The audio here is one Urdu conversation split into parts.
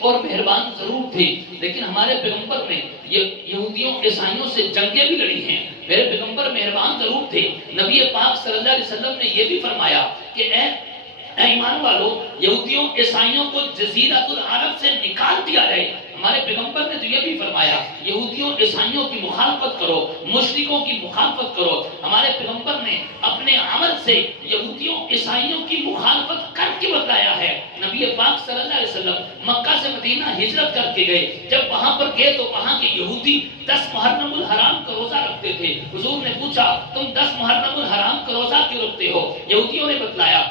اور مہربان ضرور تھے، لیکن ہمارے پیغمبر نے یہودیوں عیسائیوں سے جنگیں بھی لڑی ہیں۔ میرے پیغمبر مہربان ضرور تھے۔ نبی پاک صلی اللہ علیہ وسلم نے یہ بھی فرمایا کہ اے ایمان والو، یہودیوں عیسائیوں کو جزیرۃ العرب سے نکال دیا جائے۔ ہمارے پیغمبر نے تو یہ بھی فرمایا یہودیوں عیسائیوں کی مخالفت کرو، مشرکوں کی مخالفت کرو۔ ہمارے پیغمبر نے اپنے عمل سے یہودیوں عیسائیوں کی مخالفت کر کے بتایا ہے۔ نبی پاک صلی اللہ علیہ وسلم مکہ سے مدینہ ہجرت کر کے گئے، جب وہاں پر گئے تو وہاں کے یہودی 10 محرم الحرام کا روزہ رکھتے تھے۔ حضور نے پوچھا تم 10 محرم الحرام کا روزہ کیوں رکھتے ہو؟ یہودیوں نے بتلایا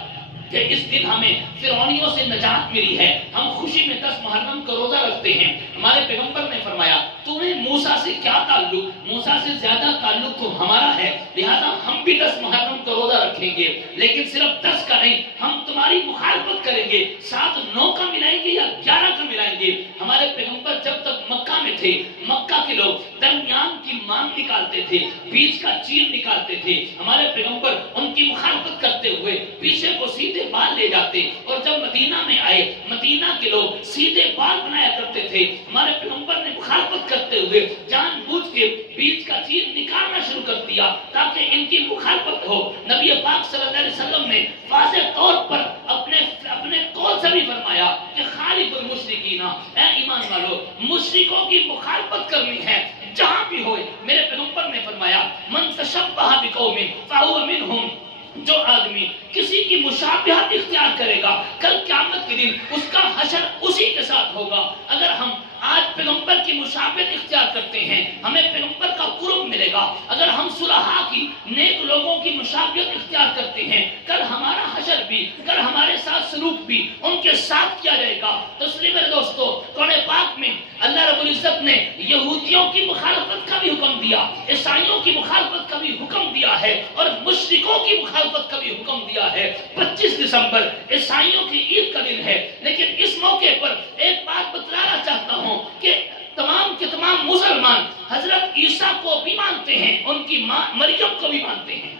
کہ اس دن ہمیں فرعونیوں سے نجات ملی ہے، ہم خوشی میں 10 محرم کا روزہ رکھتے ہیں۔ ہمارے پیغمبر نے فرمایا تمہیں موسیٰ سے کیا تعلق؟ موسیٰ سے زیادہ تعلق تو ہمارا ہے، لہذا ہم بھی 10 محرم کا روزہ رکھیں گے، لیکن صرف 10 کا نہیں، ہم تمہاری مخالفت کریں گے، 7 9 کا ملائیں گے یا 11 کا ملائیں گے۔ ہمارے پیغمبر جب تک مکہ میں تھے، مکہ کے لوگ درمیان کی مانگ نکالتے تھے، بیچ کا چیر نکالتے تھے۔ ہمارے پیغمبر ان کی مخالفت کرتے ہوئے پیچھے کو سیدھے بال لے جاتے، اور جب مدینہ میں آئے، مدینہ کے لوگ سیدھے بال بنایا کرتے تھے۔ ہمارے پیغمبر نے مخالفت کرتے ہوئے جان بوجھ کے بیچ کا چیر نکالنا شروع کر دیا تاکہ ان کی مخالفت ہو۔ نبی پاک صلی اللہ علیہ وسلم نے واضح طور پر اپنے قول سے بھی فرمایا کہ خالف المشرکین، اے ایمان والو مشرکوں کی مخالفت کرنی ہے جہاں بھی ہوئے۔ میرے پیغمبر نے فرمایا من تشبہ بقوم فہو منہم، جو آدمی کسی کی مشابہت اختیار کرے گا کل قیامت کے دن اس کا حشر اسی کے ساتھ ہوگا۔ اگر ہم آج پیغمبر کی مشابہت اختیار کرتے ہیں ہمیں پیغمبر کا قرب ملے گا، اگر ہم صلحاء کی نیک لوگوں کی مشابہت اختیار کرتے ہیں کل ہمارا حشر بھی، کل ہمارے ساتھ سلوک بھی ان کے ساتھ کیا جائے گا۔ تو اس لیے میرے دوستو قرآن پاک میں اللہ رب العزت نے یہودیوں کی مخالفت کا بھی حکم دیا، عیسائیوں کی مخالفت کا بھی حکم دیا ہے، اور مشرکوں کی مخالفت کا بھی حکم دیا ہے۔ 25 دسمبر عیسائیوں کی عید کا دن ہے، لیکن اس موقع پر ایک بات بتلانا چاہتا ہوں کہ تمام کے تمام مسلمان حضرت عیسیٰ کو بھی مانتے ہیں، ان کی ماں مریم کو بھی مانتے ہیں۔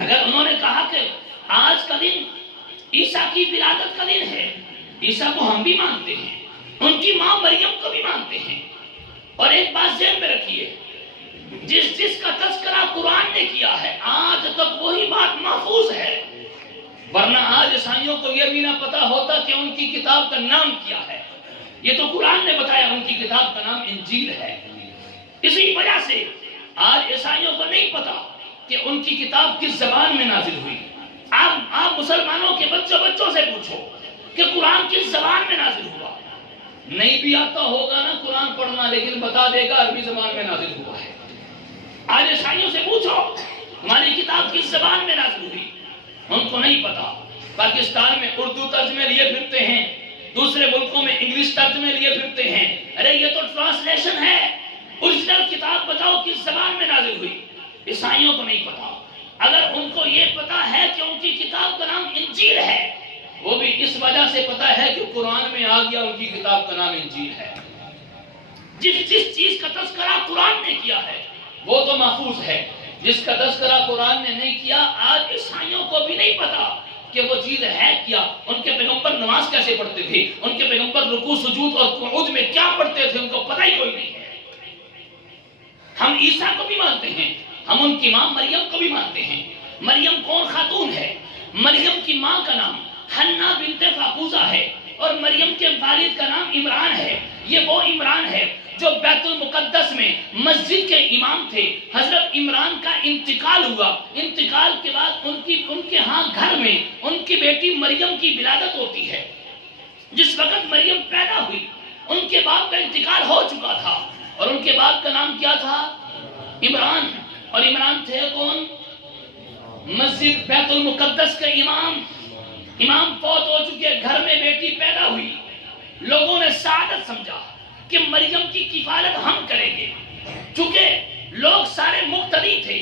اگر انہوں نے کہا کہ آج کا دن عیسیٰ کی ولادت کا دن ہے، عیسیٰ کو ہم بھی مانتے ہیں، ان کی ماں مریم کو بھی مانتے ہیں۔ اور ایک بات ذہن میں رکھیے، جس کا تذکرہ قرآن نے کیا ہے آج تک وہی بات محفوظ ہے، ورنہ آج عیسائیوں کو یہ بھی نہ پتا ہوتا کہ ان کی کتاب کا نام کیا ہے۔ یہ تو قرآن نے بتایا ان کی کتاب کا نام انجیل ہے۔ اسی وجہ سے آج عیسائیوں کو نہیں پتا کہ ان کی کتاب کس زبان میں نازل ہوئی۔ آپ مسلمانوں کے بچوں سے پوچھو کہ قرآن کس زبان میں نازل ہوا، نہیں بھی آتا ہوگا نا قرآن پڑھنا، لیکن بتا دے گا عربی زبان میں نازل ہوا ہے۔ آج عیسائیوں سے پوچھو ہماری کتاب کس زبان میں نازل ہوئی، ان کو نہیں پتا۔ پاکستان میں اردو ترجمے لیے پھرتے ہیں، دوسرے ملکوں میں انگلش ترجمے لیے پھرتے ہیں۔ ارے یہ تو ٹرانسلیشن ہے، اوریجنل کتاب بتاؤ کس زبان میں نازل ہوئی۔ عیسائیوں کو نہیں پتا۔ اگر ان کو یہ پتا ہے کہ ان کی کتاب کا نام انجیل ہے، وہ بھی اس وجہ سے پتا ہے کہ قرآن میں آ گیا ان کی کتاب کا نام انجیل ہے۔ جس چیز کا تذکرہ قرآن نے کیا ہے وہ تو محفوظ ہے، جس کا تذکرہ قرآن نے نہیں کیا آج عیسائیوں کو بھی نہیں پتا کہ وہ چیز ہے کیا۔ ان کے پیغمبر نماز کیسے پڑھتے تھے، ان کے پیغمبر رکوع سجود اور قعود میں کیا پڑھتے تھے، ان کو پتہ ہی کوئی نہیں ہے۔ ہم عیسیٰ کو بھی مانتے ہیں، ہم ان کی ماں مریم کو بھی مانتے ہیں۔ مریم کون خاتون ہے؟ مریم کی ماں کا نام حنا بنت فاقوزہ ہے، اور مریم کے والد کا نام عمران ہے۔ یہ وہ عمران ہے جو بیت المقدس میں مسجد کے امام تھے۔ حضرت عمران کا انتقال ہوا، انتقال کے بعد ان کے ہاں گھر میں ان کی بیٹی مریم کی ولادت ہوتی ہے۔ جس وقت مریم پیدا ہوئی ان کے باپ کا انتقال ہو چکا تھا، اور ان کے باپ کا نام کیا تھا؟ عمران۔ اور عمران تھے کون؟ مسجد بیت المقدس کے امام فوت ہو چکے، گھر میں بیٹی پیدا ہوئی۔ لوگوں نے سعادت سمجھا کہ مریم کی کفالت ہم کریں گے، چونکہ لوگ سارے مقتدی تھے،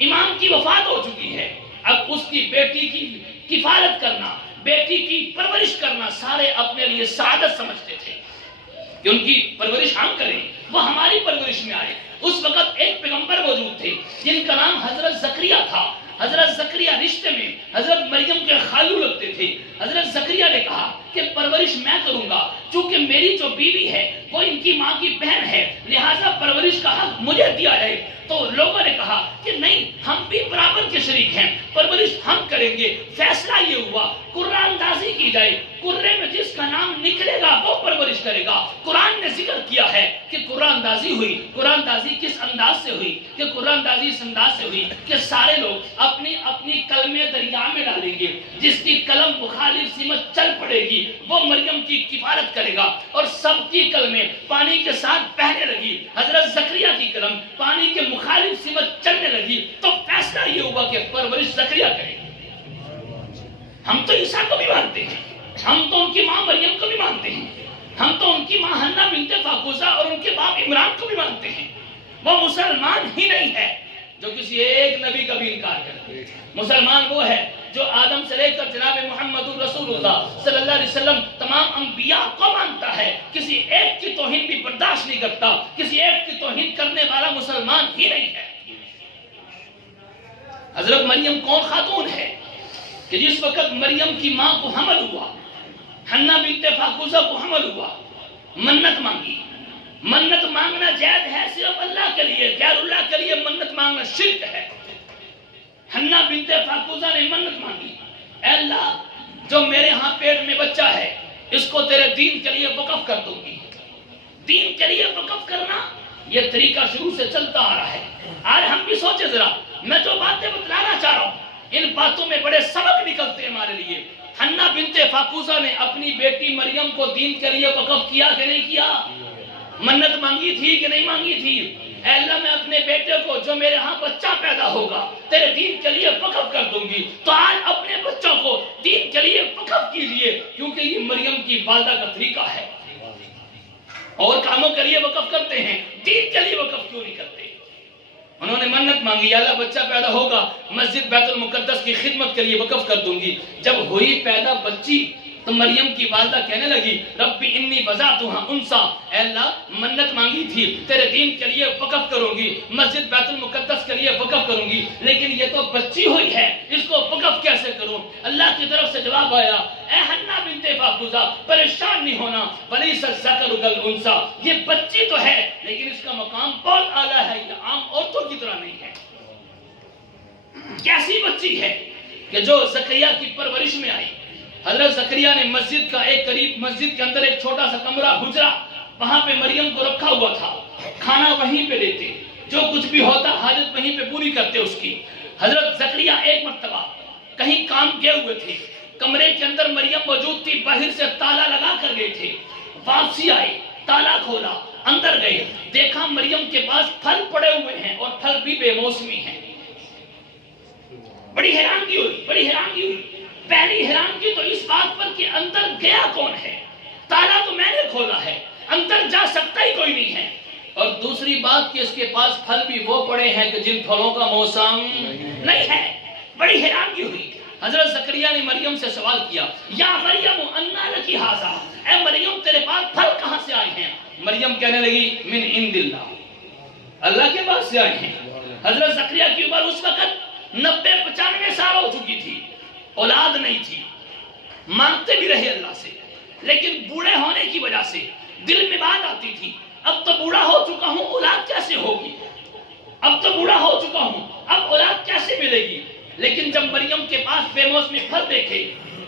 امام کی وفات ہو چکی ہے، اب اس کی بیٹی کی کفالت کرنا، بیٹی کی پرورش کرنا سارے اپنے لیے سعادت سمجھتے تھے کہ ان کی پرورش ہم کریں، وہ ہماری پرورش میں آئے۔ اس وقت ایک پیغمبر موجود تھے جن کا نام حضرت زکریا تھا۔ حضرت زکریا رشتے میں حضرت مریم کے خالو لگتے تھے. حضرت زکریا نے کہا کہ پرورش میں کروں گا، چونکہ میری جو بیوی ہے وہ ان کی ماں کی بہن ہے، لہٰذا پرورش کا حق مجھے دیا جائے. تو لوگوں نے کہا کہ نہیں، ہم بھی برابر کے شریک ہیں، پرورش ہم کریں گے. فیصلہ یہ ہوا قرآن اندازی کی جائے، قرے میں جس کا نام نکلے گا وہ پرورش کرے گا. قرآن نے ذکر کیا ہے کہ قرآن اندازی ہوئی. قرآن اندازی کس انداز سے ہوئی؟ کہ قرآن اندازی اس انداز سے ہوئی کہ سارے لوگ اپنی اپنی قلمیں دریا میں ڈالیں گے، جس کی قلم مخالف سمت چل پڑے گی وہ مریم کی کفالت کرے گا، اور سب کی قلمیں پانی کے ساتھ بہنے لگی. حضرت زکریا کی قلم پانی کے مخالف سمت چلنے لگی، تو فیصلہ یہ ہوا کہ پرورش زکریا کرے. ہم تو عیسیٰ کو بھی مانتے ہیں، ہم تو ان کی ماں مریم کو بھی مانتے ہیں، ہم تو ان کی ماں حنا بنت فاقوزہ اور ان کے باپ عمران کو بھی مانتے ہیں. وہ مسلمان ہی نہیں ہے جو کسی ایک نبی کا بھی انکار کرے. مسلمان وہ ہے جو آدم سے لے کر جناب محمد رسول اللہ صلی اللہ علیہ وسلم تمام انبیاء کو مانتا ہے، کسی ایک کی توہین بھی برداشت نہیں کرتا. کسی ایک کی توہین کرنے والا مسلمان ہی نہیں ہے. حضرت مریم کون خاتون ہے کہ جس وقت مریم کی ماں کو حمل ہوا، حنا بنت فاقوزہ کو حمل ہوا، منت مانگی. منت مانگنا جائز ہے صرف اللہ کے لیے، غیر اللہ کے لیے منت مانگنا شرک ہے. حنا بنت فاقوزہ نے منت مانگی، اے اللہ جو میرے ہاں پیٹ میں بچہ ہے اس کو تیرے دین کے لیے وقف کر دوں گی. دین کے لیے وقف کرنا یہ طریقہ شروع سے چلتا آ رہا ہے. آج ہم بھی سوچے ذرا، میں جو باتیں بتلانا چاہ رہا ہوں ان باتوں میں بڑے سبق نکلتے ہیں ہمارے لیے. حنا بنت فاقوزہ نے اپنی بیٹی مریم کو دین کے لیے وقف کیا کہ نہیں کیا؟ منت مانگی تھی کہ نہیں مانگی تھی؟ اے اللہ میں اپنے بیٹے کو جو میرے ہاں بچہ پیدا ہوگا تیرے دین کے لیے وقف کر دوں گی. تو آج اپنے بچوں کو دین کے لیے وقف کیجیے، کیونکہ یہ مریم کی والدہ کا طریقہ ہے. اور کاموں کے لیے وقف کرتے ہیں، دین کے لیے وقف کیوں نہیں کرتے؟ انہوں نے منت مانگی، اللہ بچہ پیدا ہوگا مسجد بیت المقدس کی خدمت کے لیے وقف کر دوں گی. جب ہوئی پیدا بچی تو مریم کی والدہ کہنے لگی ربی انی وضعتها انثى، اے اللہ منت مانگی تھی تیرے دین کے لیے وقف کروں گی، مسجد بیت المقدس کے لیے وقف کروں گی، لیکن یہ تو بچی ہوئی ہے اس کو وقف کیسے کروں؟ اللہ کی طرف سے جواب آیا، اے حنا بنت فاقوزہ پریشان نہیں ہونا، ولیس الذکر کالانثى، یہ بچی تو ہے لیکن اس کا مقام بہت اعلیٰ ہے، یہ عام عورتوں کی طرح نہیں ہے. کیسی بچی ہے کہ جو زکریا کی پرورش میں آئی. حضرت زکریا نے مسجد کا ایک قریب مسجد کے اندر ایک چھوٹا سا کمرہ حجرہ وہاں پہ مریم کو رکھا ہوا تھا، کھانا وہیں پہ دیتے، جو کچھ بھی ہوتا حاجت وہیں پہ پوری کرتے اس کی. حضرت زکریا ایک مرتبہ کہیں کام گئے ہوئے تھے، کمرے کے اندر مریم موجود تھی، باہر سے تالا لگا کر گئے تھے، واپسی آئے، تالا کھولا، اندر گئے، دیکھا مریم کے پاس پھل پڑے ہوئے ہیں اور پھل بھی بے موسمی ہیں. بڑی حیرانگی ہوئی، بڑی حیرانگی ہوئی. پہلی حیرانگی تو اس بات پر کہ اندر گیا کون ہے؟ تالا تو میں نے کھولا ہے، اندر جا سکتا ہی کوئی نہیں ہے. اور دوسری بات کہ اس کے پاس پھل بھی وہ پڑے ہیں کہ جن پھلوں کا موسم نہیں ہے. بڑی حیرانگی ہوئی. حضرت زکریا نے مریم سے سوال کیا، یا مریم انا لکی ھذا، اے مریم تیرے پاس پھل کہاں سے آئے ہیں؟ مریم کہنے لگی من عند اللہ، اللہ کے پاس سے آئے ہیں. حضرت زکریا کی عمر اس وقت 90-95 سال ہو چکی تھی، اولاد نہیں تھی، مانگتے بھی رہے اللہ سے، لیکن بوڑھے ہونے کی وجہ سے دل میں بات آتی تھی اب تو بوڑھا ہو چکا ہوں اولاد کیسے ہوگی، اب تو بوڑھا ہو چکا ہوں اب اولاد کیسے ملے گی. لیکن جب مریم کے پاس بے موسمی پھل دیکھے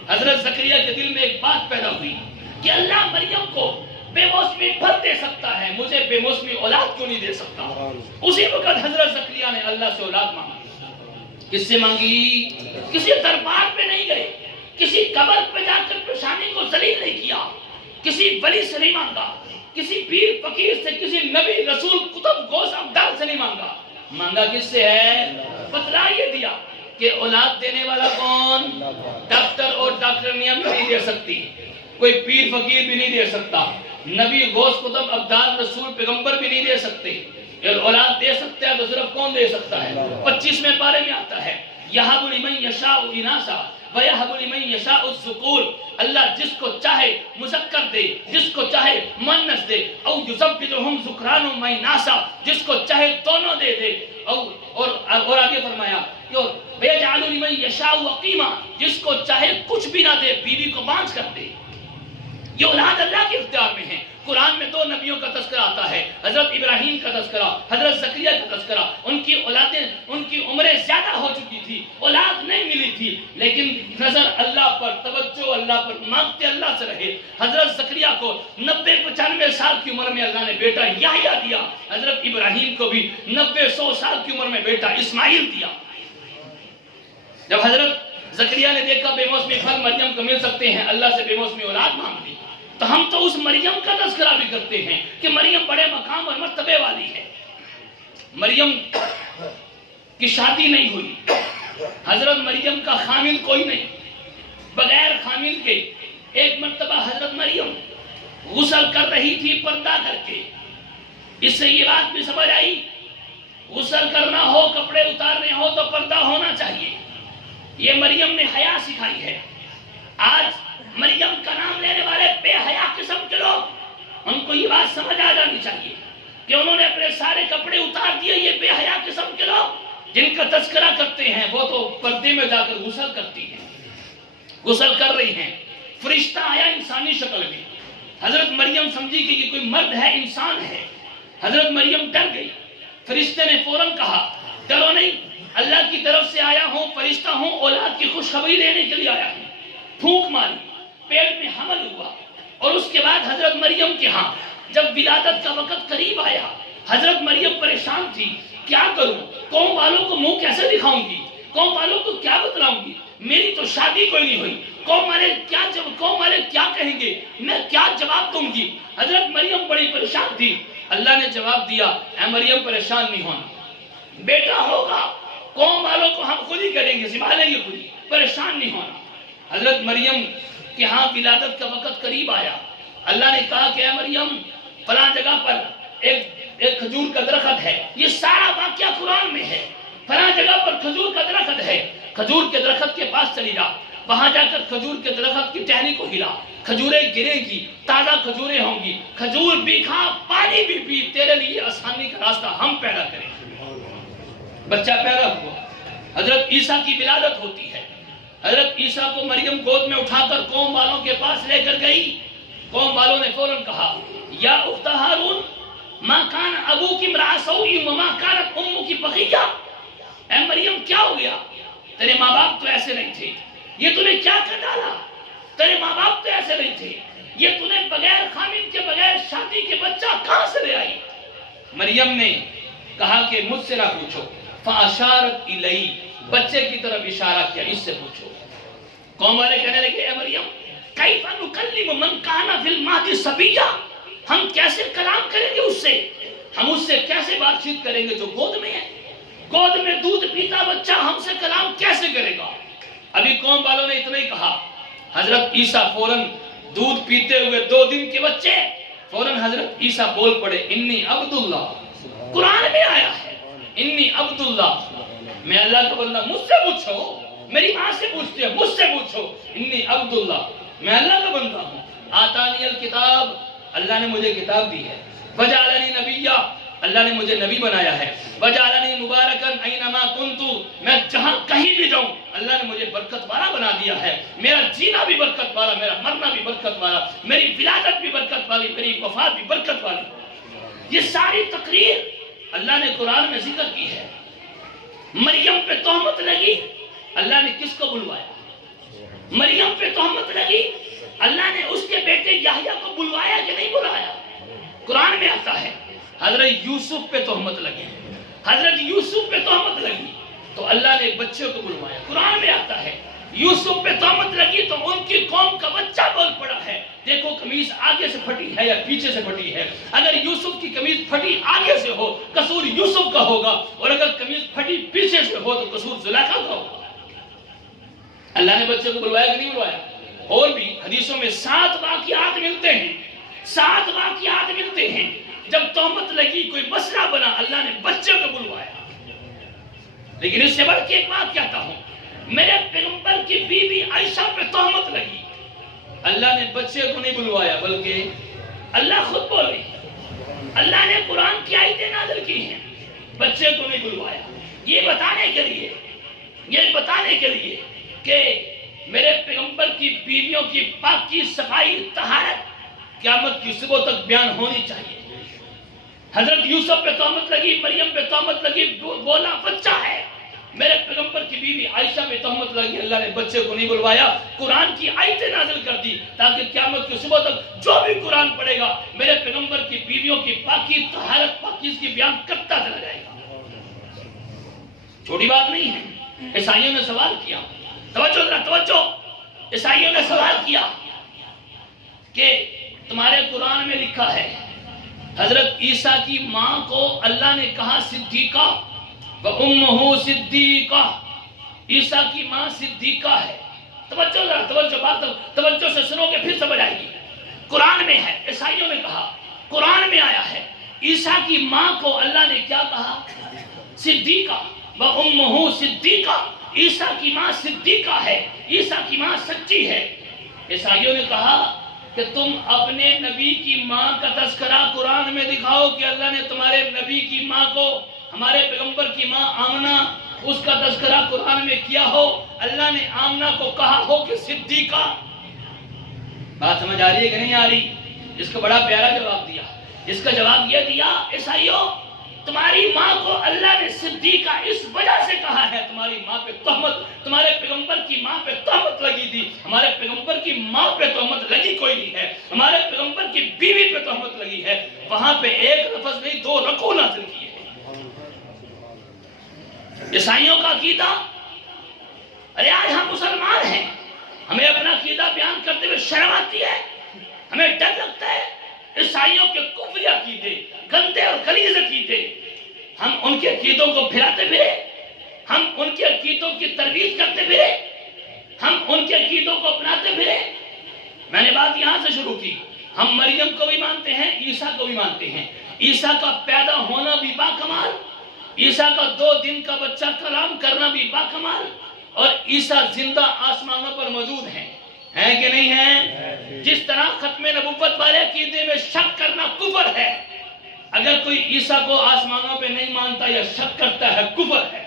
حضرت زکریا کے دل میں ایک بات پیدا ہوئی کہ اللہ مریم کو بے موسمی پھل دے سکتا ہے، مجھے بے موسمی اولاد کیوں نہیں دے سکتا. اسی وقت حضرت زکریا نے اللہ سے اولاد مانگی. کس سے مانگی؟ کسی دربار پہ نہیں گئے، کسی قبر پہ جا کر پیشانی کو ذلیل نہیں کیا، کسی ولی سے نہیں مانگا، کسی پیر فقیر سے، کسی نبی رسول کتب غوث ابدال سے نہیں مانگا. مانگا کس سے ہے؟ بتلا یہ دیا کہ اولاد دینے والا کون؟ ڈاکٹر اور ڈاکٹرنیاں بھی نہیں دے سکتی، کوئی پیر فقیر بھی نہیں دے سکتا، نبی غوث کتب ابدال رسول پیغمبر بھی نہیں دے سکتے. اولاد دے سکتا ہے تو صرف کون دے سکتا ہے؟ 25ویں پارے میں آتا ہے یَهَبُ لِمَن يَشَاءُ إِنَاثًا وَيَهَبُ لِمَن يَشَاءُ الذُّكُورَ، اللہ جس کو چاہے مذکر دے، جس کو چاہے مؤنث دے، او يُزَوِّجُهُمْ ذُكْرَانًا وَإِنَاثًا، جس کو چاہے دونوں دے دے. اور آگے فرمایا وَيَجْعَلُ لِمَن يَشَاءُ عَقِيمًا، جس کو چاہے کچھ بھی نہ دے، بیوی کو بانجھ کر دے. یہ اولاد اللہ کے اختیار میں ہیں. قرآن میں 2 نبیوں کا تذکرہ آتا ہے، حضرت ابراہیم کا تذکرہ، حضرت زکریا کا تذکرہ. ان کی اولادیں، ان کی عمریں زیادہ ہو چکی تھی، اولاد نہیں ملی تھی، لیکن نظر اللہ پر، توجہ اللہ پر، مانگتے اللہ سے رہے. حضرت زکریا کو 90-95 سال کی عمر میں اللہ نے بیٹا یحییٰ دیا. حضرت ابراہیم کو بھی 90-100 سال کی عمر میں بیٹا اسماعیل دیا. جب حضرت زکریا نے دیکھا بے موسمی پھل مریم کو مل سکتے ہیں، اللہ سے بے موسمی اولاد مانگ لی. تو ہم تو اس مریم کا تذکرہ بھی کرتے ہیں کہ مریم بڑے مقام اور مرتبے والی ہے. مریم کی شادی نہیں ہوئی، حضرت مریم کا خامل کوئی نہیں. بغیر خامل کے ایک مرتبہ حضرت مریم غسل کر رہی تھی پردہ کر کے. اس سے یہ بات بھی سمجھ آئی، غسل کرنا ہو، کپڑے اتارنے ہو تو پردہ ہونا چاہیے. یہ مریم نے حیا سکھائی ہے. آج مریم کا نام لینے والے بے حیا قسم کے لوگ، ان کو یہ بات سمجھ آ جانی چاہیے کہ انہوں نے اپنے سارے کپڑے اتار دیے. یہ بے حیا قسم کے لوگ جن کا تذکرہ کرتے ہیں وہ تو پردے میں جا کر غسل کرتی ہیں، غسل کر رہی ہیں. فرشتہ آیا انسانی شکل میں. حضرت مریم سمجھی کہ یہ کوئی مرد ہے، انسان ہے. حضرت مریم ڈر گئی. فرشتے نے فوراً کہا ڈرو نہیں، اللہ کی طرف سے آیا ہوں، فرشتہ ہوں، اولاد کی خوشخبری دینے کے لیے آیا ہوں. پھونک ماری، پیٹ میں حمل ہوا. اور اس کے بعد حضرت مریم کے ہاں جب ولادت کا وقت قریب آیا، حضرت مریم پریشان تھی. کیا کروں؟ قوم والوں کو منہ کیسے دکھاؤں گی؟ قوم والوں کو کیا بتلاؤں گی؟ میری تو شادی کوئی نہیں ہوئی. قوم والے کیا کہیں گے؟ میں کیا جواب دوں گی؟ حضرت مریم بڑی پریشان تھی. اللہ نے جواب دیا، اے مریم پریشان نہیں ہونا، بیٹا ہوگا، قوم والوں کو ہم خود ہی کریں گے، سنبھالیں گے خود ہی، پریشان نہیں ہونا. حضرت مریم کہ ہاں ولادت کا وقت قریب آیا. اللہ نے کہا کہ اے مریم فلاں جگہ پر ایک کھجور کا درخت ہے. یہ سارا واقعہ قرآن میں ہے. فلاں جگہ پر کھجور کا درخت ہے، کھجور کے درخت کے پاس چلی جا. وہاں جا کر کھجور کے درخت کی ٹہنی کو ہلا، کھجوریں گرے گی، تازہ کھجوریں ہوں گی. کھجور بھی کھا، پانی بھی پی. تیرے لیے آسانی کا راستہ ہم پیدا کریں. بچہ پیدا ہوا. حضرت عیسیٰ کی ولادت ہوتی ہے. حضرت عیسیٰ کو مریم گود میں اٹھا کر قوم والوں کے پاس لے کر گئی. قوم والوں نے فوراً کہا یا اخت ہارون ما کان ابوک امرأ سوء وما کانت امک بغیہ. اے مریم کیا ہو گیا؟ تیرے ماں باپ تو ایسے نہیں تھے، یہ تُونے کیا کر ڈالا؟ تیرے ماں باپ تو ایسے نہیں تھے، یہ تُونے بغیر خامن کے، بغیر شادی کے بچہ کہاں سے لے آئی؟ مریم نے کہا کہ مجھ سے نہ پوچھو. فاشارت الی، بچے کی طرف اشارہ کیا، اس سے پوچھو. قوم والے کہنے لگے اے مریم کیف نکلم من کان فی المہد صبیا، ہم کیسے کلام کریں گے اس سے، ہم اس سے کیسے بات چیت کریں گے جو گود میں ہے؟ گود میں دودھ پیتا بچہ ہم سے کلام کیسے کرے گا؟ ابھی قوم والوں نے اتنا ہی کہا. حضرت عیسیٰ فوراً دودھ پیتے ہوئے 2 دن کے بچے، فوراً حضرت عیسیٰ بول پڑے انی عبداللہ. قرآن میں آیا ہے انی عبداللہ، میں اللہ کا بندہ. مجھ سے پوچھو، میری ماں سے پوچھتے ہیں، مجھ سے پوچھو. انی عبداللہ، میں اللہ کا بندہ ہوں. آتانی الکتاب، اللہ نے مجھے کتاب دی ہے. وجعلنی نبیہ، اللہ نے مجھے نبی بنایا ہے. وجعلنی مبارکن اینما کنت، میں جہاں کہیں بھی جاؤں اللہ نے مجھے برکت والا بنا دیا ہے. میرا جینا بھی برکت والا، میرا مرنا بھی برکت والا، میری ولادت بھی برکت والی، میری وفات بھی برکت والی. یہ ساری تقریر اللہ نے قرآن میں ذکر کی ہے. مریم پہ تہمت لگی، اللہ نے کس کو بلوایا؟ مریم پہ تہمت لگی، اللہ نے اس کے بیٹے یحییٰ کو بلوایا کہ نہیں بلایا؟ قرآن میں آتا ہے. حضرت یوسف پہ تہمت لگی، حضرت یوسف پہ تہمت لگی تو اللہ نے بچے کو بلوایا. قرآن میں آتا ہے یوسف پہ تہمت لگی تو ان کی قوم کا بچہ بول پڑا ہے دیکھو قمیص آگے سے پھٹی ہے یا پیچھے سے پھٹی ہے. اگر یوسف کی قمیص پھٹی آگے سے ہو قصور یوسف کا ہوگا، اور اگر قمیص پھٹی پیچھے سے ہو تو قصور زلیخا کا ہوگا. اللہ نے بچے کو بلوایا کہ نہیں بلوایا؟ اور بھی حدیثوں میں 7 واقعات ملتے ہیں، 7 واقعات ملتے ہیں جب تہمت لگی، کوئی مسئلہ بنا، اللہ نے بچے کو بلوایا. لیکن اس سے بڑھ کے ایک بات کہتا ہوں، میرے پیغمبر کی بیوی عائشہ پہ تہمت لگی، اللہ نے بچے کو نہیں بلوایا بلکہ اللہ خود بول رہی ہے. اللہ نے قرآن کی آیتیں نازل کی ہیں، بچے کو نہیں بلوایا. یہ بتانے کے لیے یہ بتانے کے لیے کہ میرے پیغمبر کی بیویوں کی پاکی صفائی طہارت قیامت کی صبح تک بیان ہونی چاہیے. حضرت یوسف پہ تہمت لگی, مریم پہ تہمت لگی, بولا بچہ ہے. میرے پیغمبر کی بیوی عائشہ پہ تہمت لگی, اللہ نے بچے کو نہیں بلوایا, قرآن کی آیتیں نازل کر دی تاکہ قیامت کی صبح تک جو بھی قرآن پڑھے گا میرے پیغمبر کی بیویوں کی پاکی طہارت پاکیز کی بیان کرتا چلا جائے گا. چھوٹی بات نہیں ہے. عیسائیوں نے سوال کیا, توجہ ذرا توجہ, عیسائیوں نے سوال کیا کہ تمہارے قرآن میں لکھا ہے حضرت عیسیٰ کی ماں کو اللہ نے کہا صدیقہ وَأُمُّهُ صِدِّيقَةٌ, عیسیٰ کی ماں صدیقہ ہے. توجہ ذرا توجہ, بات توجہ سے سنو گے پھر سمجھ آئے گی. قرآن میں ہے, عیسائیوں نے کہا, قرآن میں آیا ہے عیسیٰ کی ماں کو اللہ نے کیا کہا؟ صدیقہ. وَأُمُّهُ صِدِّيقَةٌ, عیسیٰ کی ماں صدیقہ ہے, عیسیٰ کی ماں سچی ہے. عیسائیوں نے کہا کہ تم اپنے نبی کی ماں کا تذکرہ قرآن میں دکھاؤ کہ اللہ نے تمہارے نبی کی ماں کو, ہمارے پیغمبر کی ماں آمنہ, اس کا تذکرہ قرآن میں کیا ہو, اللہ نے آمنہ کو کہا ہو کہ صدیقہ. بات سمجھ آ رہی ہے کہ نہیں آ رہی؟ اس کا بڑا پیارا جواب دیا. اس کا جواب یہ دیا, عیسائیوں تمہاری ماں کو اللہ نے صدیقہ اس وجہ سے کہا ہے, تمہاری ماں پہ تہمت, تمہارے پیغمبر کی ماں پہ تہمت لگی تھی, ہمارے پیغمبر کی ماں پہ تہمت لگی کوئی نہیں ہے, ہمارے پیغمبر کی بیوی پہ تہمت لگی ہے. وہاں پہ ایک لفظ نہیں 2 رکوع نازل کی ہے. عیسائیوں کا عقیدہ, ارے آج ہم مسلمان ہیں, ہمیں اپنا عقیدہ بیان کرتے ہوئے شرم آتی ہے, ہمیں ڈر لگتا ہے. عیسائیوں کے کفری عقیدے, گندے اور غلیظ عقیدے, ہم ان کے عقیدوں کو پھیلاتے پھرے, ہم ان کے عقیدوں کی ترویج کرتے پھرے, ہم ان کے عقیدوں کو اپناتے پھرے. میں نے بات یہاں سے شروع کی. ہم مریم کو بھی مانتے ہیں, عیسیٰ کو بھی مانتے ہیں. عیسیٰ کا پیدا ہونا بھی باکمال, عیسیٰ کا 2 دن کا بچہ کلام کرنا بھی باکمال, اور عیسیٰ زندہ آسمانوں پر موجود ہیں کہ نہیں ہیں؟ جس طرح ختم نبوت والے عقیدے میں شک کرنا کفر ہے, اگر کوئی عیسیٰ کو آسمانوں پہ نہیں مانتا یا شک کرتا ہے کفر ہے.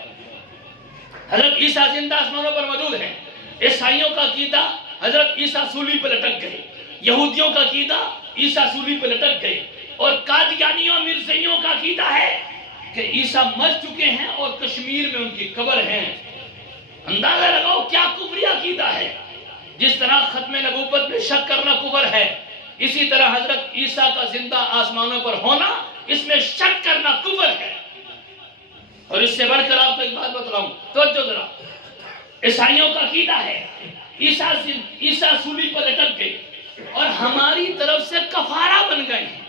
حضرت عیسیٰ زندہ آسمانوں پر موجود ہیں. عیسائیوں کا عقیدہ حضرت عیسیٰ صلیب پہ لٹک گئے, یہودیوں کا عقیدہ عیسیٰ صلیب پہ لٹک گئے, اور قادیانیوں مرزائیوں کا عقیدہ ہے کہ عیسیٰ مر چکے ہیں اور کشمیر میں ان کی قبر ہے. اندازہ لگاؤ کیا کفری عقیدہ ہے. جس طرح ختم نبوت میں شک کرنا کفر ہے, اسی طرح حضرت عیسیٰ کا زندہ آسمانوں پر ہونا, اس میں شک کرنا کفر ہے. اور اس سے بڑھ کر آپ کو ایک بات بتلاؤں, توجہ ذرا. عیسائیوں کا عقیدہ ہے عیسیٰ صلیب پر لٹک گئے اور ہماری طرف سے کفارہ بن گئے ہیں.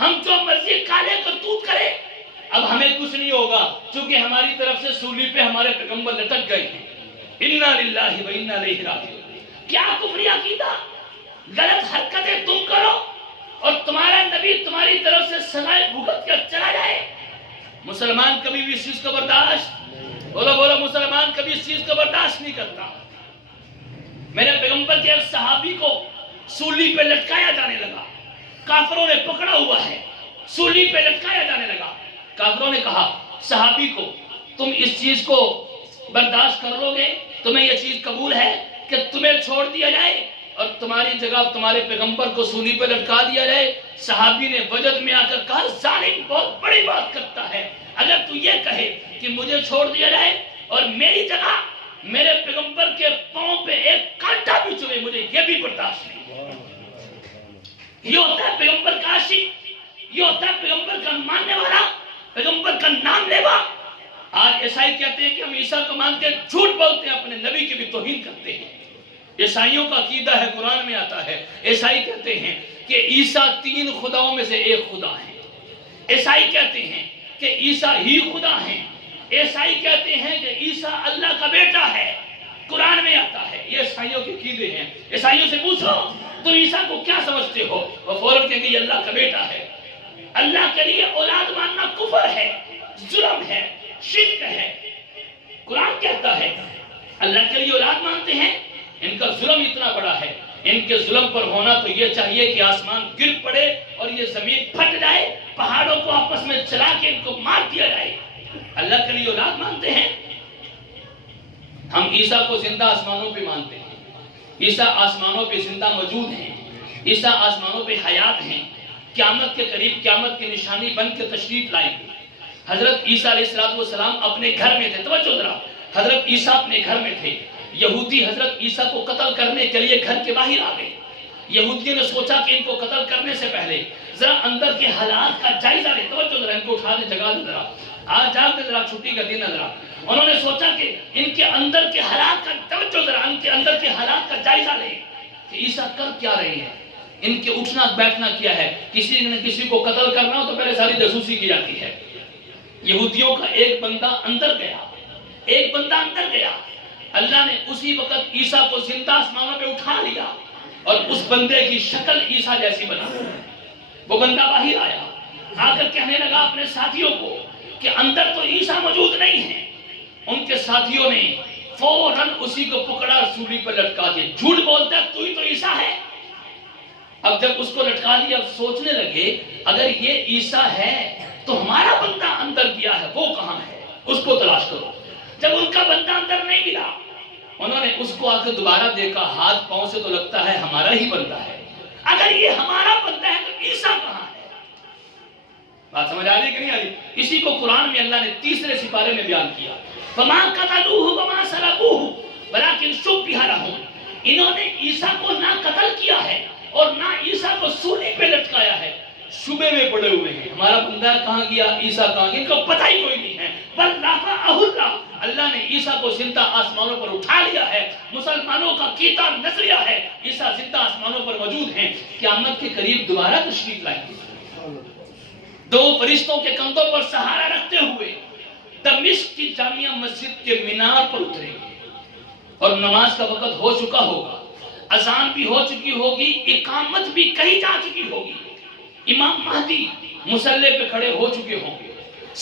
ہم جو مرضی کالے کرتوت کرے, اب ہمیں کچھ نہیں ہوگا چونکہ ہماری طرف سے صلیب پہ ہمارے پیغمبر لٹک گئے ہیں. انا للہ و انا الیہ راجعون. کیا کفری عقیدہ, غلط حرکتیں تم کرو اور تمہارا نبی تمہاری طرف سے سزائے بھگت کر چلا جائے. مسلمان کبھی بھی اس چیز کو برداشت, بولو مسلمان کبھی اس چیز کو برداشت نہیں کرتا. میرے پیغمبر کے ایک صحابی کو صلیب پہ لٹکایا جانے لگا, کافروں نے پکڑا ہوا ہے, صلیب پہ لٹکایا جانے لگا. کافروں نے کہا صحابی کو, تم اس چیز کو برداشت کر لو گے, تمہیں یہ چیز قبول ہے کہ تمہیں چھوڑ دیا جائے اور تمہاری جگہ تمہارے پیغمبر کو صلیب پہ لٹکا دیا جائے؟ صحابی نے وجد میں آ کر کہا ظالم بہت بڑی بات کرتا ہے, اگر تو یہ کہے کہ مجھے چھوڑ دیا جائے اور میری جگہ میرے پیغمبر کے پاؤں پہ ایک کانٹا بھی چلے, مجھے یہ بھی برداشت نہیں. یہ ہوتا ہے پیغمبر کا عاشق, یہ ہوتا ہے پیغمبر کا ماننے والا, پیغمبر کا نام لیوا. آج عیسائی کہتے ہیں کہ ہم عیسیٰ کو مانتے ہیں, جھوٹ بولتے ہیں, اپنے نبی کی بھی توہین کرتے ہیں. عیسائیوں کا عقیدہ ہے, قرآن میں آتا ہے, عیسائی کہتے ہیں کہ عیسیٰ 3 خداؤں میں سے ایک خدا ہے. عیسائی کہتے ہیں کہ عیسیٰ ہی خدا ہیں. عیسائی کہتے ہیں کہ عیسیٰ اللہ کا بیٹا ہے, قرآن میں آتا ہے. یہ عیسائیوں کے عقیدے ہیں. عیسائیوں سے پوچھو تم عیسیٰ کو کیا سمجھتے ہو, وہ فوراً کہیں کہ یہ اللہ کا بیٹا ہے. اللہ کے لیے اولاد ماننا کفر ہے, ظلم ہے, شرک ہے. قرآن کہتا ہے اللہ کے لیے اولاد مانتے ہیں, ان کا ظلم اتنا بڑا ہے, ان کے ظلم پر ہونا تو یہ چاہیے کہ آسمان گر پڑے اور یہ زمین پھٹ جائے, پہاڑوں کو آپس میں چلا کے ان کو مار دیا جائے. اللہ کے لیے اولاد مانتے ہیں. ہم عیسیٰ کو زندہ آسمانوں پہ مانتے ہیں، عیسیٰ آسمانوں پہ زندہ موجود ہیں، عیسیٰ آسمانوں پہ حیات ہیں، قیامت کے قریب قیامت کی نشانی بن کے تشریف لائیں گے۔ حضرت عیسیٰ علیہ السلام اپنے گھر میں تھے، توجہ ذرا، حضرت عیسیٰ اپنے گھر میں تھے، یہودی حضرت عیسیٰ کو قتل کرنے کے لیے گھر کے باہر آ گئے۔ یہودیوں نے سوچا کہ ان کو قتل کرنے سے پہلے ذرا اندر کے حالات کا جائزہ لیں، توجہ ذرا، ان کو اٹھا دیں، جگا دیں ذرا، آج جاگ دیں ذرا، چھٹی کا دن ہے ذرا۔ انہوں نے سوچا کہ ان کے اندر کے حالات کا، توجہ ذرا، ان کے اندر کے حالات کا جائزہ لیں کہ عیسیٰ کر کیا رہے ہیں، ان کے اٹھنا بیٹھنا کیا ہے۔ کسی نے کسی کو قتل کرنا ہو تو پہلے ساری جاسوسی کی جاتی ہے۔ یہودیوں کا ایک بندہ اندر گیا، ایک بندہ اندر گیا، اللہ نے اسی وقت عیسیٰ کو زندہ آسمانوں پہ اٹھا لیا اور اس بندے کی شکل عیسیٰ جیسی بنا۔ وہ بندہ باہر آیا، آ کر کہنے لگا اپنے ساتھیوں کو کہ اندر تو عیسیٰ موجود نہیں ہے۔ ان کے ساتھیوں نے فوراً اسی کو پکڑا اور سولی پر لٹکا دیا۔ جھوٹ بولتا ہے، تو ہی تو عیسیٰ ہے۔ اب جب اس کو لٹکا دیا، اب سوچنے لگے اگر یہ عیسیٰ ہے تو ہمارا بندہ اندر گیا ہے، وہ کہاں ہے، اس کو تلاش کرو۔ جب ان کا بندہ اندر نہیں ملا، انہوں نے اس کو آ کے دوبارہ دیکھا، ہاتھ پاؤں سے تو لگتا ہے ہمارا ہی بندہ ہے، اگر یہ ہمارا بندہ ہے تو عیسیٰ کہاں ہے؟ بات سمجھ آ رہی کہ نہیں آ رہی؟ اسی کو قرآن میں اللہ نے تیسرے سپارے میں بیان کیا، فَمَا قَتَلُوهُ وَمَا صَلَبُوهُ وَلَكِنْ شُبِّهَ لَهُمْ۔ انہوں نے عیسیٰ کو نہ قتل کیا ہے اور نہ عیسیٰ کو سولی پہ لٹکایا ہے، شبے میں پڑے ہوئے ہیں، ہمارا بندہ کہاں گیا، عیسیٰ کہاں گیا، ان کو پتہ ہی کوئی نہیں ہے۔ بل رفعہ اللہ، اللہ نے عیسیٰ کو زندہ آسمانوں پر اٹھا لیا ہے۔ مسلمانوں کا قیتا نظریہ ہے عیسیٰ زندہ آسمانوں پر موجود ہیں، قیامت کے قریب دوبارہ تشریف لائیں گے۔ دو فرشتوں کے کندھوں پر سہارا رکھتے ہوئے دمشق کی جامعہ مسجد کے مینار پر اتریں گے اور نماز کا وقت ہو چکا ہوگا، اذان بھی ہو چکی ہوگی، اقامت بھی کہی جا چکی ہوگی، امام مہدی مصلی پہ کھڑے ہو چکے ہوں گے،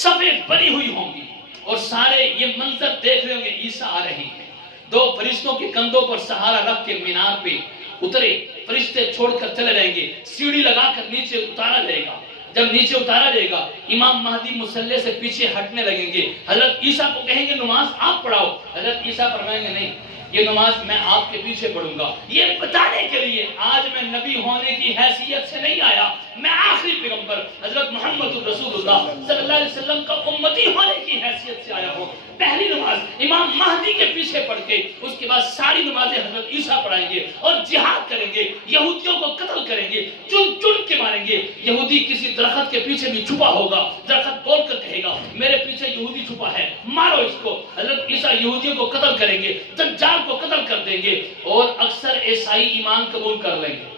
صفیں بنی ہوئی ہوں گی اور سارے یہ منظر دیکھ رہے ہوں گے، عیسیٰ آ رہے ہیں۔ دو فرشتوں کے کندھوں پر سہارا رکھ کے مینار پہ اترے، فرشتے چھوڑ کر چلے رہیں گے، سیڑھی لگا کر نیچے اتارا جائے گا۔ جب نیچے اتارا جائے گا، امام مہدی مصلی سے پیچھے ہٹنے لگیں گے، حضرت عیسیٰ کو کہیں گے نماز آپ پڑھاؤ، حضرت عیسیٰ فرمائیں گے نہیں، یہ نماز میں آپ کے پیچھے پڑھوں گا۔ یہ بتانے کے لیے آج میں نبی ہونے کی حیثیت سے نہیں آیا، میں آخری پیغمبر حضرت محمد رسول اللہ صلی اللہ علیہ وسلم کا امتی ہونے کی حیثیت سے آیا ہوں۔ پہلی نماز امام مہدی کے پیچھے پڑھ کے اس کے بعد ساری نمازیں حضرت عیسیٰ پڑھائیں گے اور جہاد کریں گے، یہودیوں کو قتل کریں گے، چن چن کے ماریں گے۔ یہودی کسی درخت کے پیچھے بھی چھپا ہوگا، درخت بول کر کہے گا میرے پیچھے یہودی چھپا ہے، مارو اس کو۔ حضرت عیسیٰ یہودیوں کو قتل کریں گے، دجال کو قتل کر دیں گے اور اکثر عیسائی ایمان قبول کر لیں گے،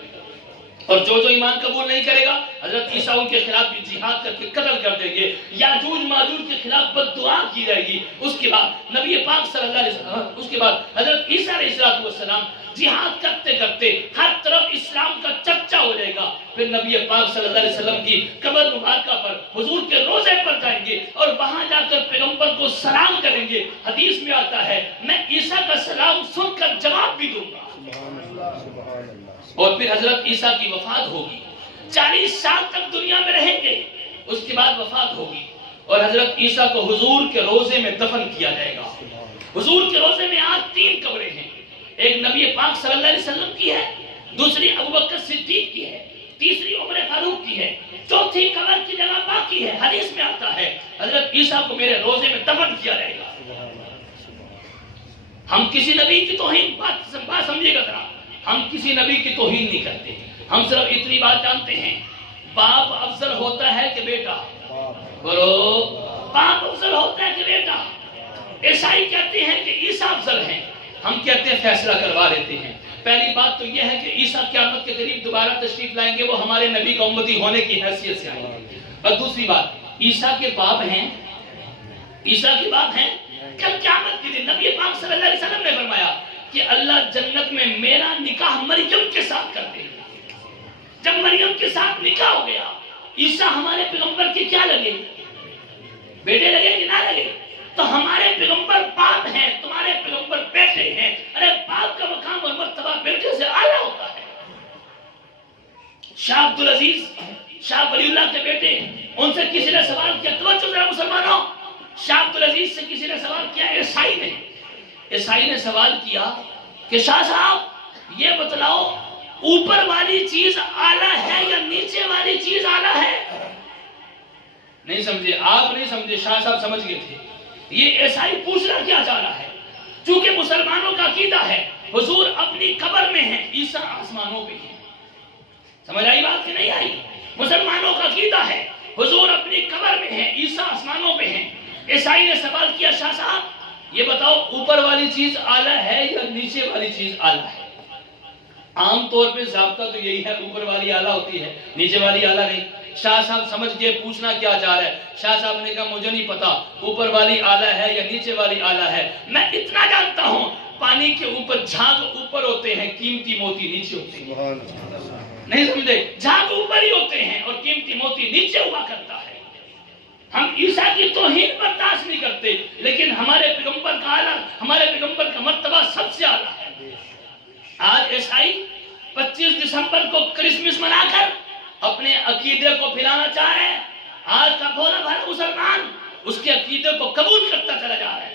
اور جو ایمان قبول نہیں کرے گا حضرت عیسیٰ ان کے خلاف بھی جہاد کر کے قتل کر دیں گے۔ یاجوج ماجوج کے خلاف بد دعا کی جائے گی۔ اس کے بعد نبی پاک صلی اللہ علیہ وسلم، اس کے بعد حضرت عیسیٰ علیہ السلام جہاد کرتے کرتے ہر طرف اسلام کا چرچا ہو جائے گا۔ پھر نبی پاک صلی اللہ علیہ وسلم کی قبر مبارکہ پر حضور کے روضے پر جائیں گے اور وہاں جا کر پیغمبر کو سلام کریں گے۔ حدیث میں آتا ہے میں عیسیٰ کا سلام سن کر جواب بھی دوں گا۔ اور پھر حضرت عیسیٰ کی وفات ہوگی، 40 سال تک دنیا میں رہیں گے، اس کے بعد وفات ہوگی اور حضرت عیسیٰ کو حضور کے روضے میں دفن کیا جائے گا۔ حضور کے روضے میں آج 3 قبریں ہیں، ایک نبی پاک صلی اللہ علیہ وسلم کی ہے، دوسری ابوبکر صدیق کی ہے، تیسری عمر فاروق کی ہے، چوتھی قبر کی جگہ باقی ہے۔ حدیث میں آتا ہے حضرت عیسیٰ کو میرے روضے میں دفن کیا جائے گا۔ ہم کسی نبی کی توہین، بات سمجھے گا ذرا، ہم کسی نبی کی توہین نہیں کرتے، ہم صرف اتنی بات جانتے ہیں باپ افضل ہوتا ہے کہ بیٹا، بولو باپ افضل ہوتا ہے کہ بیٹا۔ عیسائی کہتے ہیں کہ عیسیٰ افضل ہیں، ہم کہتے ہیں فیصلہ کروا لیتے ہیں۔ پہلی بات تو یہ ہے کہ عیسیٰ قیامت کے قریب دوبارہ تشریف لائیں گے، وہ ہمارے نبی کا امتی ہونے کی حیثیت سے آئیں گے۔ اور دوسری بات، عیسیٰ کے باپ ہیں، عیسیٰ کے باپ ہیں، کل قیامت کے دن نبی پاک صلی اللہ علیہ وسلم نے فرمایا کہ اللہ جنت میں میرا نکاح مریم کے ساتھ کر دے گا۔ جب مریم کے ساتھ نکاح ہو گیا، عیسیٰ ہمارے پیغمبر کے کیا لگے؟ بیٹے لگے کہ نہ لگے؟ تو ہمارے پیغمبر باپ ہیں، تمہارے پیغمبر بیٹے ہیں۔ ارے باپ کا مقام اور مرتبہ بیٹے سے اعلیٰ ہوتا ہے۔ شاہ عبدالعزیز، شاہ ولی اللہ کے بیٹے، ان سے کسی نے سوال کیا، توجہ ذرا مسلمانوں، شاہ عبدالعزیز سے کسی نے سوال کیا، عیسائی نے، عیسائی نے سوال کیا کہ شاہ صاحب یہ بتلاؤ اوپر والی چیز اعلیٰ ہے یا نیچے والی چیز اعلیٰ ہے؟ نہیں سمجھے آپ، نہیں سمجھے، شاہ صاحب سمجھ گئے تھے. یہ عیسائی پوچھنا کیا چاہ رہا ہے؟ چونکہ مسلمانوں کا عقیدہ ہے حضور اپنی قبر میں ہیں، عیسیٰ آسمانوں پہ ہیں. سمجھ آئی بات کہ نہیں آئی؟ مسلمانوں کا عقیدہ ہے حضور اپنی قبر میں ہیں، عیسیٰ آسمانوں پہ ہیں. عیسائی نے سوال کیا شاہ صاحب یہ بتاؤ اوپر والی چیز اعلیٰ ہے یا نیچے والی چیز اعلیٰ ہے؟ عام طور پہ ضابطہ تو یہی ہے، اوپر والی اعلیٰ ہوتی ہے، نیچے والی اعلیٰ نہیں. شاہ صاحب سمجھ گئے پوچھنا کیا چاہ رہا ہے. شاہ صاحب نے کہا مجھے نہیں پتا اوپر والی اعلیٰ ہے یا نیچے والی اعلیٰ ہے، میں اتنا جانتا ہوں پانی کے اوپر جھاگ اوپر ہوتے ہیں، قیمتی موتی نیچے ہوتے ہیں. نہیں سمجھے؟ جھاگ اوپر ہی ہوتے ہیں اور قیمتی موتی نیچے ہوا کرتا ہے. ہم عیسیٰ کی توہین برداشت نہیں کرتے، لیکن ہمارے پیغمبر کا اعلیٰ، ہمارے پیغمبر کا مرتبہ سب سے اعلیٰ ہے. آج عیسائی 25 دسمبر کو کرسمس منا کر اپنے عقیدے کو پھیلانا چاہ رہے ہیں. آج کا بھولا بھالا مسلمان اس کے عقیدے کو قبول کرتا چلا جا رہا ہے.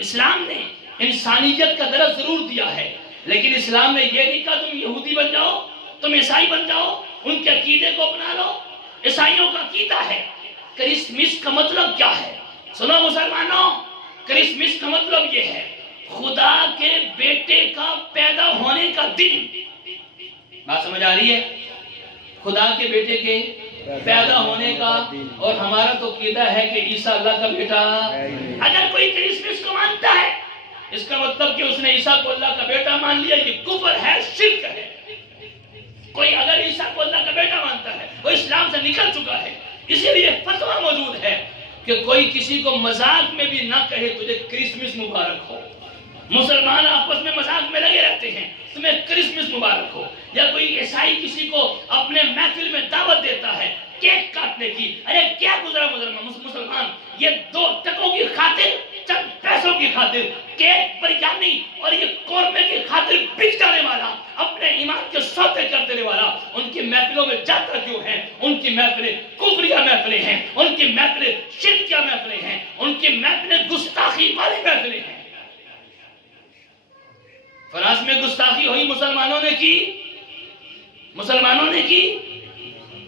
اسلام نے انسانیت کا درس ضرور دیا ہے، لیکن اسلام نے یہ نہیں کہا تم یہودی بن جاؤ، تم عیسائی بن جاؤ، ان کے عقیدے کو اپنا لو. عیسائیوں کا عقیدہ ہے کرسمس کا مطلب کیا ہے؟ سنو مسلمانوں، کرسمس کا مطلب یہ ہے خدا کے بیٹے کا پیدا ہونے کا دن. بات سمجھ آ رہی ہے؟ خدا کے بیٹے کے پیدا ہونے کا. اور ہمارا تو عقیدہ ہے کہ عیسیٰ اللہ کا بیٹا. اگر کوئی کرسمس کو مانتا ہے اس کا مطلب کہ اس نے عیسیٰ کو اللہ کا بیٹا مان لیا. یہ کفر ہے، شرک ہے. کوئی اگر عیسیٰ کو اللہ کا بیٹا مانتا ہے وہ اسلام سے نکل چکا ہے. اسی لیے فتویٰ موجود ہے کہ کوئی کسی کو مذاق میں بھی نہ کہے تجھے کرسمس مبارک ہو. مسلمان آپس میں مذاق میں لگے رہتے ہیں تمہیں کرسمس مبارک ہو. یا کوئی عیسائی کسی کو اپنے محفل میں دعوت دیتا ہے کیک کاٹنے کی، ارے کیا گزرا مسلمان، یہ 2 ٹکوں کی خاطر، چند پیسوں کی خاطر کیک، بریانی اور یہ قورمے کی خاطر بک جانے والا، اپنے ایمان کے سوتے کر دینے والا ان کی محفلوں میں جاتا کیوں ہے؟ ان کی محفلیں کفریہ محفلیں ہیں، ان کی محفلیں شرکیہ محفلیں ہیں، ان کی محفلیں گستاخی والی محفلیں ہیں. فرانس میں گستاخی ہوئی، مسلمانوں نے کی، مسلمانوں نے کی،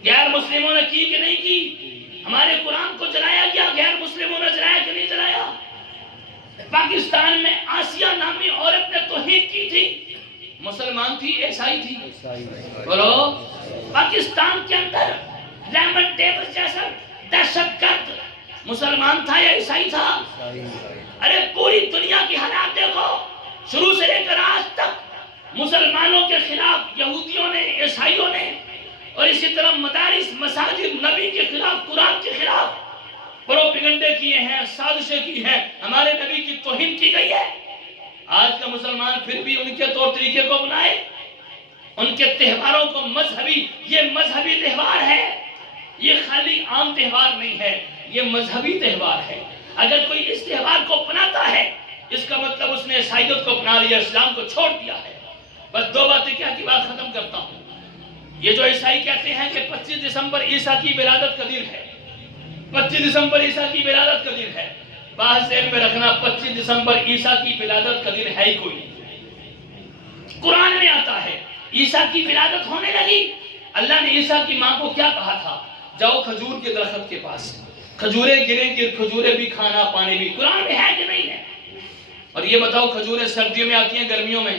غیر مسلموں نے کی کہ نہیں کی؟ ہمارے قرآن کو جلایا گیا، غیر مسلموں نے جلایا کہ نہیں جلایا؟ پاکستان میں آسیہ نامی عورت نے توہین کی تھی، مسلمان تھی عیسائی تھی؟ بولو. پاکستان کے اندر لیمن ڈیوس جیسا دہشت گرد مسلمان تھا یا عیسائی تھا؟ ارے پوری دنیا کی حالات دیکھو، شروع سے لے کر آج تک مسلمانوں کے خلاف یہودیوں نے، عیسائیوں نے، اور اسی طرح مدارس، مساجد، نبی کے خلاف، قرآن کے خلاف پروپیگنڈے کیے ہیں، سازشیں کی ہیں، ہمارے نبی کی توہین کی گئی ہے. آج کا مسلمان پھر بھی ان کے طور طریقے کو اپنائے، ان کے تہواروں کو مذہبی، یہ مذہبی تہوار ہے، یہ خالی عام تہوار نہیں ہے، یہ مذہبی تہوار ہے. اگر کوئی اس تہوار کو اپناتا ہے اس کا مطلب اس نے عیسائیت کو اپنا لیا، اسلام کو چھوڑ دیا ہے. بس 2 باتیں کیا کی بات ختم کرتا ہوں. یہ جو عیسائی کہتے ہیں کہ 25 دسمبر عیسیٰ کی ولادت کا دن ہے، 25 دسمبر عیسیٰ کی ولادت کا دن ہے، بات ذہن میں رکھنا 25 دسمبر عیسیٰ کی ولادت کا دن ہے ہی کوئی نہیں. قرآن میں آتا ہے عیسیٰ کی ولادت ہونے لگی، اللہ نے عیسیٰ کی ماں کو کیا کہا تھا؟ جاؤ کھجور کے درخت کے پاس، کھجوریں گریں گی، کھجوریں بھی کھانا، پانی بھی. قرآن میں ہے کہ نہیں ہے؟ اور یہ بتاؤ کھجوریں سردیوں میں آتی ہیں گرمیوں میں؟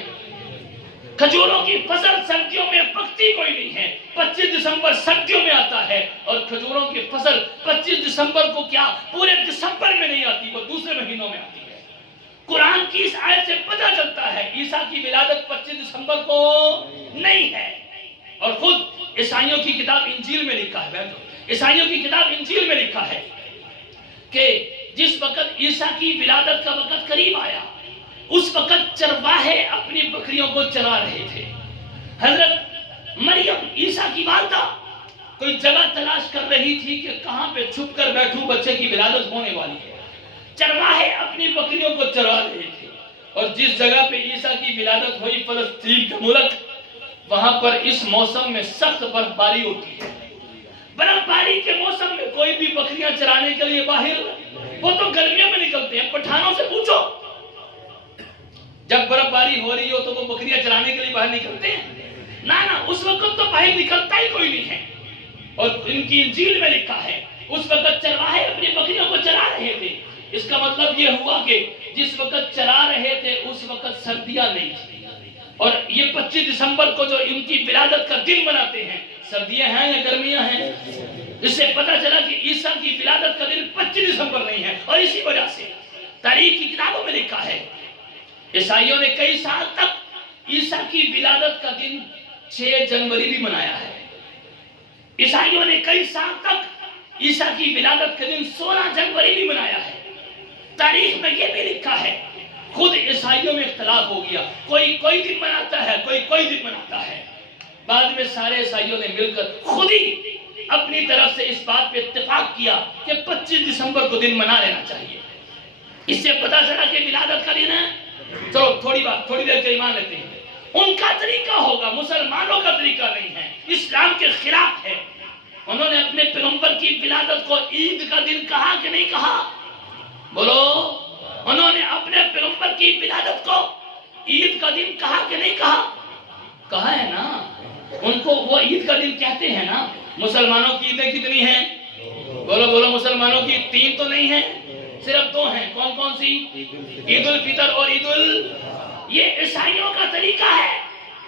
کھجوروں کی فصل سردیوں میں پکتی کوئی نہیں ہے. 25 دسمبر سردیوں میں آتا ہے اور کھجوروں کی فصل 25 دسمبر کو کیا پورے دسمبر میں نہیں آتی، وہ دوسرے مہینوں میں آتی ہے. قرآن کی اس آیت سے پتہ چلتا ہے عیسیٰ کی ولادت 25 دسمبر کو نہیں ہے. اور خود عیسائیوں کی کتاب انجیل میں لکھا ہے، عیسائیوں کی کتاب انجیل میں لکھا ہے کہ جس وقت عیسیٰ کی ولادت کا وقت قریب آیا اس وقت چرواہے اپنی بکریوں کو چرا رہے تھے. حضرت مریم عیسیٰ کی والدہ کوئی جگہ تلاش کر رہی تھی کہ کہاں پہ چھپ کر بیٹھوں، بچے کی ولادت ہونے والی ہے. چرواہے اپنی بکریوں کو چرا رہے تھے اور جس جگہ پہ عیسیٰ کی ولادت ہوئی فلسطین کا ملک، وہاں پر اس موسم میں سخت برف باری ہوتی ہے. برف باری کے موسم میں کوئی بھی بکریاں چرانے کے لیے باہر، وہ تو گرمیوں میں نکلتے ہیں. پٹھانوں سے پوچھو جب برف باری ہو رہی ہو تو وہ بکریاں چرانے کے لیے باہر نکلتے ہیں؟ نہ اس وقت تو باہر نکلتا ہی کوئی نہیں ہے. اور ان کی انجیل میں لکھا ہے اس وقت چرواہے اپنی بکریوں کو چرا رہے تھے. اس کا مطلب یہ ہوا کہ جس وقت چرا رہے تھے اس وقت سردیاں نہیں تھی. اور یہ 25 دسمبر کو جو ان کی ولادت کا دن مناتے ہیں، سردیاں ہیں یا گرمیاں ہیں؟ اس سے پتہ چلا کہ عیسیٰ کی ولادت کا دن 25 دسمبر نہیں ہے. اور اسی وجہ سے تاریخ کی کتابوں میں لکھا ہے عیسائیوں نے کئی سال تک عیسیٰ کی ولادت کا دن 6 جنوری بھی منایا ہے. عیسائیوں نے کئی سال تک عیسیٰ کی ولادت کا دن 16 جنوری بھی منایا ہے. تاریخ میں یہ بھی لکھا ہے. خود عیسائیوں میں اختلاف ہو گیا، کوئی دن مناتا ہے، کوئی دن مناتا ہے. بعد میں سارے عیسائیوں نے مل کر خود ہی اپنی طرف سے اس بات پہ اتفاق کیا کہ 25 دسمبر کو دن منا لینا چاہیے. اس سے پتہ چلا کہ ولادت کا دن ہے. چلو تھوڑی دیر کے ایمان لیتے ہیں. ان کا طریقہ ہوگا، مسلمانوں کا طریقہ نہیں ہے، اسلام کے خلاف ہے. انہوں نے اپنے پیغمبر کی ولادت کو عید کا دن کہا کہ نہیں کہا؟ بولو. انہوں نے اپنے پیغمبر کی ولادت کو عید کا دن کہا کہ نہیں کہا؟ کہا ہے نا. ان کو وہ عید کا دن کہتے ہیں نا. مسلمانوں کی عیدیں کتنی ہیں؟ بولو. مسلمانوں کی 3 تو نہیں ہیں، صرف 2 ہیں. کون سی؟ عید الفطر اور یہ عیسائیوں کا طریقہ ہے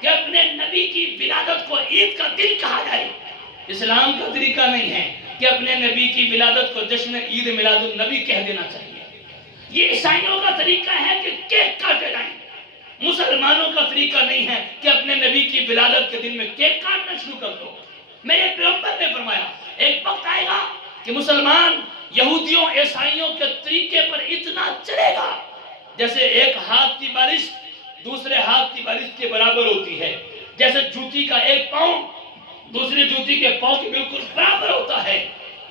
کہ اپنے نبی کی ولادت کو عید کا دن کہا جائے. اسلام کا طریقہ نہیں ہے کہ اپنے نبی کی ولادت کو جشن عید میلاد النبی کہہ دینا چاہیے. یہ عیسائیوں کا طریقہ ہے کہ کیک کاٹے جائیں. مسلمانوں کا طریقہ نہیں ہے کہ اپنے نبی کی ولادت کے دن میں کیک کاٹنا شروع کر دو. میرے پیغمبر نے فرمایا ایک وقت آئے گا کہ مسلمان یہودیوں عیسائیوں کے طریقے پر اتنا چلے گا جیسے ایک ہاتھ کی بارش دوسرے ہاتھ کی بارش کے برابر ہوتی ہے. جیسے جوتی کا ایک پاؤں دوسری جوتی کے پاؤں کے بالکل برابر ہوتا ہے.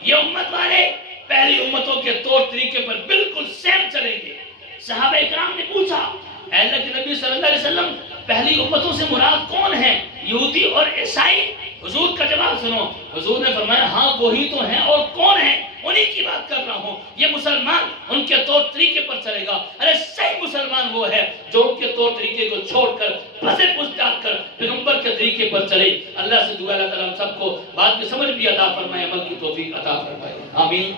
یہ امت والے پہلی امتوں کے طور طریقے پر بالکل سیم چلیں گے. صحابہ اکرام نے پوچھا اے اللہ کے نبی صلی اللہ علیہ وسلم پہلی امتوں سے مراد کون ہیں؟ یہودی اور عیسائی؟ حضور کا جواب سنو. حضور نے فرمایا ہاں وہی تو ہیں، اور کون ہیں؟ انہی کی بات کر رہا ہوں. یہ مسلمان ان کے طور طریقے پر چلے گا. ارے صحیح مسلمان وہ ہے جو ان کے طور طریقے کو چھوڑ کر پسے پس ڈال کر پیغمبر کے طریقے پر چلے. اللہ سے دعا اللہ تعالیٰ ہم سب کو بات کی سمجھ بھی عطا فرمائے، عمل کی توفیق عطا فرمائے. آمین.